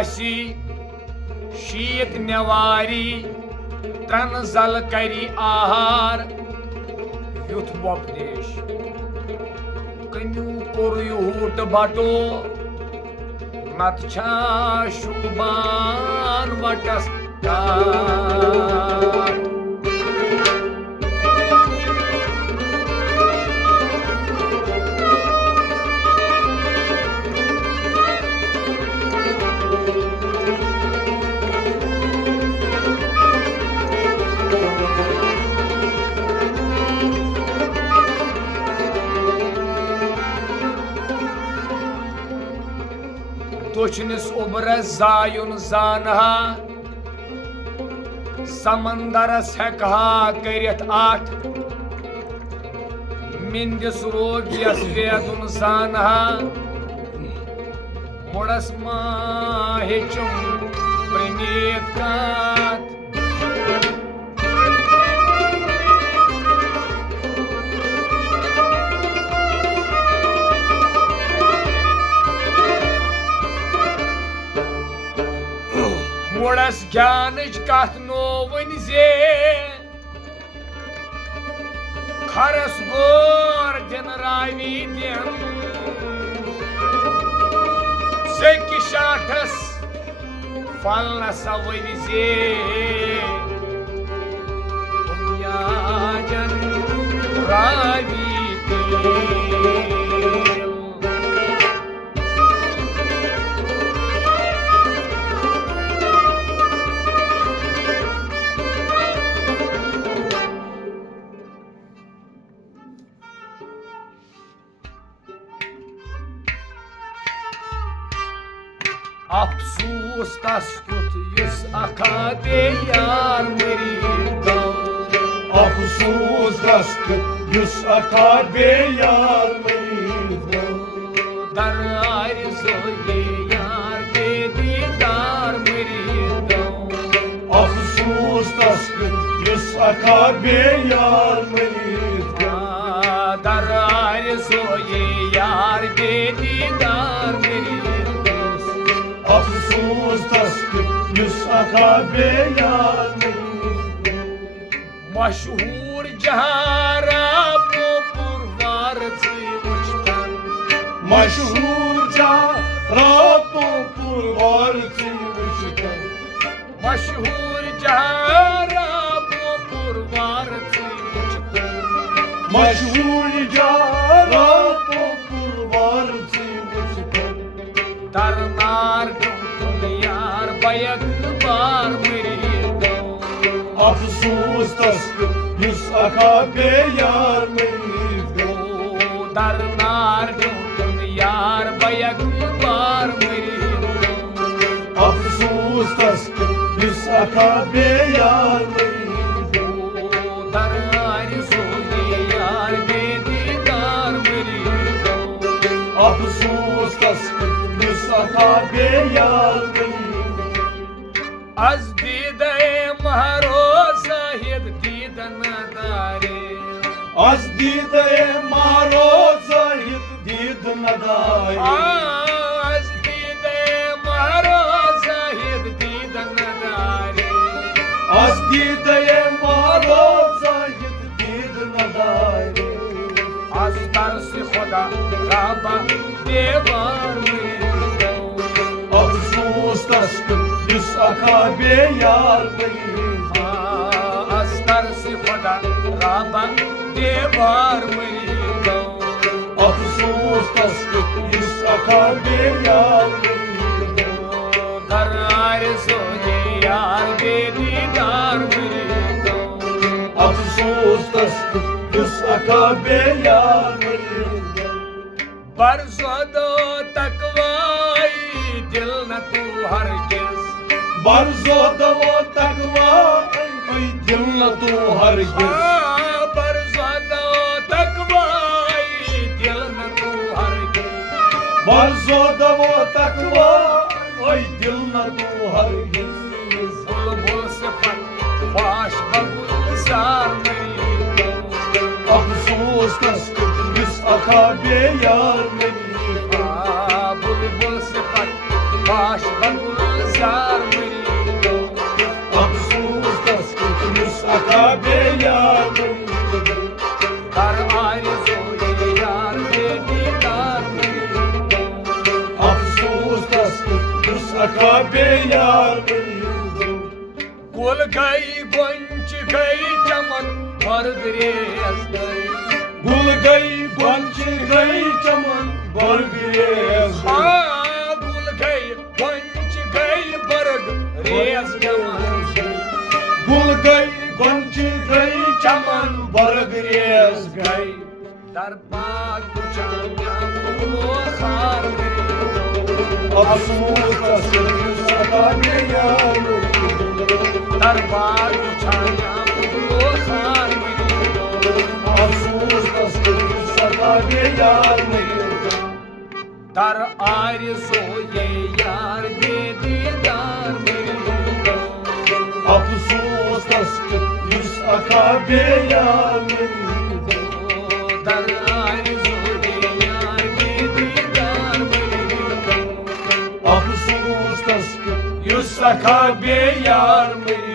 आसी शीत नेवारी त्रन जल करी आहार युथ वपदेश कन्यू कोर यूट बटो नत छा शुबान वटस काट तुछनिस उबरस जायुन जानहा समंदरस हेकहा करित आठ मिंदिस रोगियस वेदुन जानहा मुड़स मा हेचुम प्रणीत कात मुड़स ज्ञानच कथ नो वन जे खरस गोर दिन रावी दिन सेकि शाठस फल न सवरि जे पुण्याजन रावी अफसूस तस कुत युस अखा बे यार मरीद अफसूस तस कुत युस अखा बे यार मरीद दरार सोये यार बे दीदार मरीद अफसूस तस कुत युस अखा बे यार मरीद दरार सोये यार बे दीदार मरीद अफसूस तस युस अखा बे यार मशहूर जहारा पोपुर वारस वुचतन मशहूर जहारा पोपुर वारस वुचतन मशहूर जहारा पोपुर वारस वुचतन मशहूर जहारा पोपुर वारस वुचतन दरनार यार बैक बार मरीद अफसूस तस युस अखा बे यार मरीद दरनार यार बैक बार मरीद अफसूस तस युस अखा बे यार मरीद दरनार सोये यार बे दीदार मरीद अफसूस तस युस अखा बे यार आज दीदे महरो साहिद दीदन दारे आज दीदे मारो साहिद दीद नदारे आज दीदे महरो साहिद दीदन दारे आज दीदे मारो साहिद दीद नदारे आज तरस खुदा राबा देवार मरीद अफसूस तस युस अखा बे यार मरीद आज तरस खुदा राबा देवार मरीद अफसूस तस युस अखा बे यार मरीद दरार सोये यार बे दीदार मरीद अफसूस तस युस अखा बे यार मरीद बरसोदो तकवाई दिल न तू हरगिज बरसो दवो तकवा दिल न तू हरगिज बरसोदो तकवाई दिल न तू हरगिज बरसो दवो तकवा दिल न तू हरगिज बुलबुल सिफत वाश बगुलजार मरीद अफसूस तस युस अखा बे यार मरीद बुलबुल सिफत वाश बगुल यार मरीदो गुल गई गुंच गई चमन भर ग्रेस गई गुल गई गुंच गई चमन भर ग्रेस हाँ गुल गई गुंच गई बर्ग रेस चमन गुल गई गुंच गई चमन भर ग्रेस गई दरबार कुचाया वो खार अफसोस सताने यार दरबार कुचाया वो खार अफसोस सताने यार दर आरज़ू ये यार दे दीदार मेरी अफसोस युस अकाबे यार दर आरज़ू ये यार दे दीदार मेरी अफसोस युस अकाबे यार मेरी